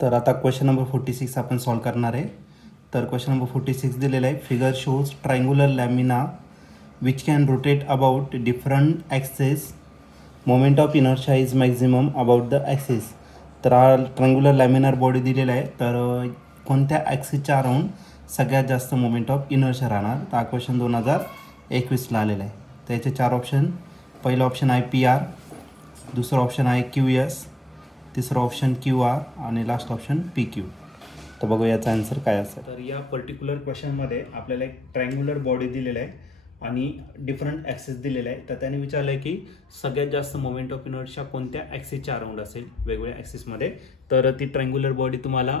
तर आता question number 46 आपण सॉल्व करणार आहे. तर क्वेश्चन नंबर 46 दिलेला आहे. Figure shows triangular lamina which can rotate about different access. Moment of inertia is maximum about the access. तर हा ट्रायंग्युलर लॅमिनार बॉडी दिलेला आहे. तर कोणत्या ॲक्सिसच्या अराउंड सगळ्यात जास्त मोमेंट ऑफ इनर्शिया राहणार. तर हा क्वेश्चन 2021ला आलेला आहे. तर याचे 4 ऑप्शन. पहिलं ऑप्शन आहे PR, दुसरं ऑप्शन आहे QS, तिसरं ऑप्शन QR आणि लास्ट ऑप्शन PQ. तर बघू याचा आन्सर काय असेल. तर या पर्टिक्युलर क्वेश्चनमध्ये आपल्याला एक ट्रायंग्युलर बॉडी दिलेला आहे आणि डिफरंट ॲक्सेस दिलेला आहे. तर त्याने विचारलं आहे की सगळ्यात जास्त मोमेंट ऑफ इनर्शिया कोणत्या ॲक्सिसच्या अराउंड असेल वेगवेगळ्या ॲक्सिसमध्ये. तर ती ट्रायंग्युलर बॉडी तुम्हाला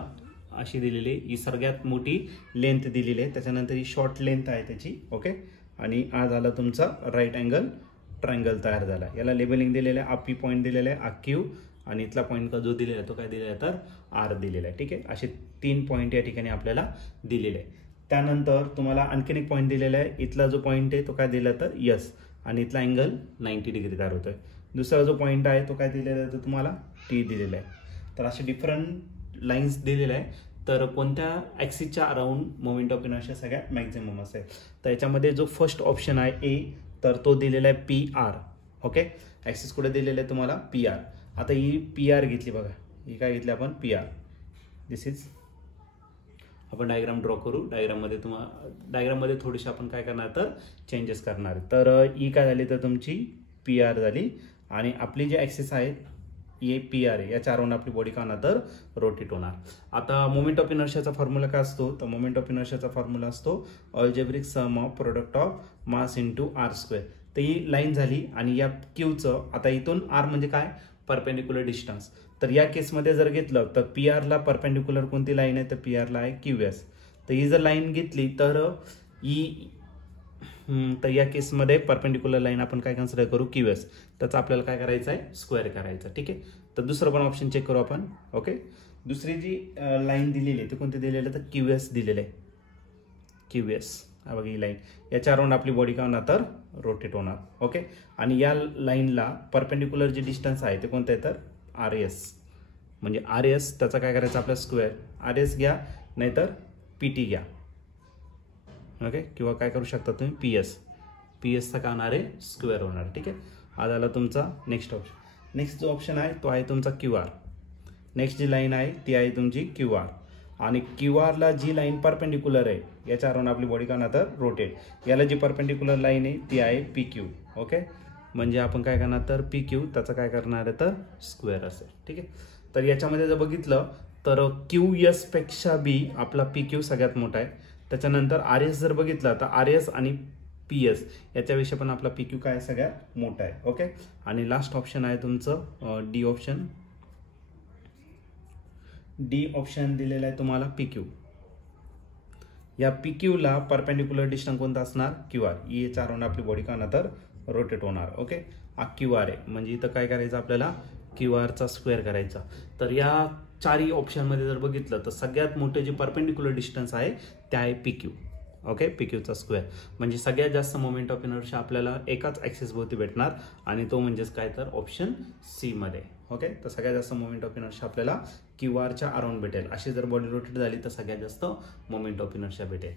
अशी दिलेली आहे. ही सगळ्यात मोठी लेंथ दिलेली आहे, त्याच्यानंतर ही शॉर्ट लेंथ आहे त्याची. ओके. आणि हा झाला तुमचा राईट अँगल ट्रायंगल तयार झाला. याला लेबलिंग दिलेलं आहे. P पॉईंट दिलेला आहे, Q, आणि इथला पॉईंट जो दिलेला आहे तो काय दिलेला आहे तर R दिलेला आहे. ठीक आहे. असे 3 पॉईंट या ठिकाणी आपल्याला दिलेले आहे. त्यानंतर तुम्हाला आणखीन एक पॉईंट दिलेला आहे. इथला जो पॉईंट आहे तो काय दिला तर S, आणि इथला अँगल 90 डिग्री तयार होतोय. दुसरा जो पॉईंट आहे तो काय दिलेला आहे तो तुम्हाला T दिलेला आहे. तर असे डिफरंट लाईन्स दिलेले आहे. तर कोणत्या ॲक्सिसच्या अराउंड मोमेंट ऑफ इनर्शिया सगळ्यात मॅक्झिमम असेल. तर याच्यामध्ये जो फर्स्ट ऑप्शन आहे A, तर तो दिलेला आहे PR. ओके. ॲक्सिस कुठे दिलेलं आहे तुम्हाला PR. आता ही PR घेतली बघा. ही काय घेतली आपण PR. दिस इज, आपण डायग्राम ड्रॉ करू. डायग्राममध्ये थोडीशी आपण काय करणार तर चेंजेस करणार. तर ही काय झाली तर तुमची PR झाली, आणि आपली जी ॲक्सिस आहे ये PR आहे. या 4 राऊंड आपली बॉडी का होणार तर रोटेट होणार. आता मोमेंट ऑफ इनर्शियाचा फॉर्म्युला काय असतो तर मोमेंट ऑफ इनर्शियाचा फॉर्म्युला असतो algebraic sum of product of mass into R². तर ही लाईन झाली, आणि या Qचं आता इथून R म्हणजे काय परपेंडिक्युलर डिस्टन्स. तर या केसमध्ये जर घेतलं तर PR ला परपेंडिक्युलर कोणती लाईन आहे तर PR ला आहे QS. तर ही जर लाईन घेतली तर ही तर या केसमध्ये परपेंडिक्युलर लाईन आपण काय कन्सिडर करू QS. त्याचं आपल्याला काय करायचं आहे स्क्वेअर करायचं. ठीक आहे. तर दुसरं पण ऑप्शन चेक करू आपण. ओके. दुसरी जी लाईन दिलेली आहे ती कोणती दिलेली आहे तर QS दिलेलं आहे. QS हा बघा ही लाईन. याच्या अराउंड आपली बॉडी काय होणार तर रोटेट होणार. ओके. आणि या लाईनला परपेंडिक्युलर जे डिस्टन्स आहे ते कोणतं आहे तर RS. म्हणजे RS त्याचा काय करायचं आपल्या स्क्वेअर. RS घ्या नाहीतर PT घ्या. ओके. किंवा काय करू शकता तुम्ही PSचा काय होणार आहे स्क्वेअर होणार. ठीक आहे. हा झाला तुमचा नेक्स्ट ऑप्शन. नेक्स्ट जो ऑप्शन आहे तो आहे तुमचा QR. नेक्स्ट जी लाईन आहे ती आहे तुमची QR, आणि QRला जी लाईन परपेंडिक्युलर आहे याच्या अराउंड आपली बॉडी काय होणार तर रोटेट. याला जी परपेंडिक्युलर लाईन आहे ती आहे PQ. ओके. म्हणजे आपण काय करणार तर PQ त्याचं काय करणार आहे तर स्क्वेअर असेल. ठीक आहे. तर याच्यामध्ये जर बघितलं तर QS पेक्षा B आपला PQ सगळ्यात मोठा आहे. त्याच्यानंतर RS जर बघितलं तर RS आणि PS याच्याविषयी पण आपला PQ काय सगळ्यात मोठा आहे. ओके. आणि लास्ट ऑप्शन आहे तुमचं D ऑप्शन. D ऑप्शन दिलेला आहे तुम्हाला PQ. या PQला परपेंडिक्युलर डिस्टन्स कोणता असणार QR. याच्या अराउंड आपली बॉडी का होणार तर रोटेट होणार. ओके. हा QR आहे, म्हणजे इथं काय करायचं आपल्याला QRचा स्क्वेअर करायचा. तर या 4 ऑप्शनमध्ये जर बघितलं तर सगळ्यात मोठे जे परपेंडिक्युलर डिस्टन्स आहे ते आहे PQ. ओके. PQचा स्क्वेअर म्हणजे सगळ्यात जास्त मोमेंट ऑफ इनर्शिया आपल्याला एकाच ॲक्सिस भोवती भेटणार, आणि तो म्हणजेच काय तर ऑप्शन C मध्ये. ओके. तर सगळ्यात जास्त मोमेंट ऑफ इनर्शिया आपल्याला QRच्या अराउंड भेटेल. अशी जर बॉडी रोटेट झाली तर सगळ्यात जास्त मोमेंट ऑफ इनर्शिया भेटेल.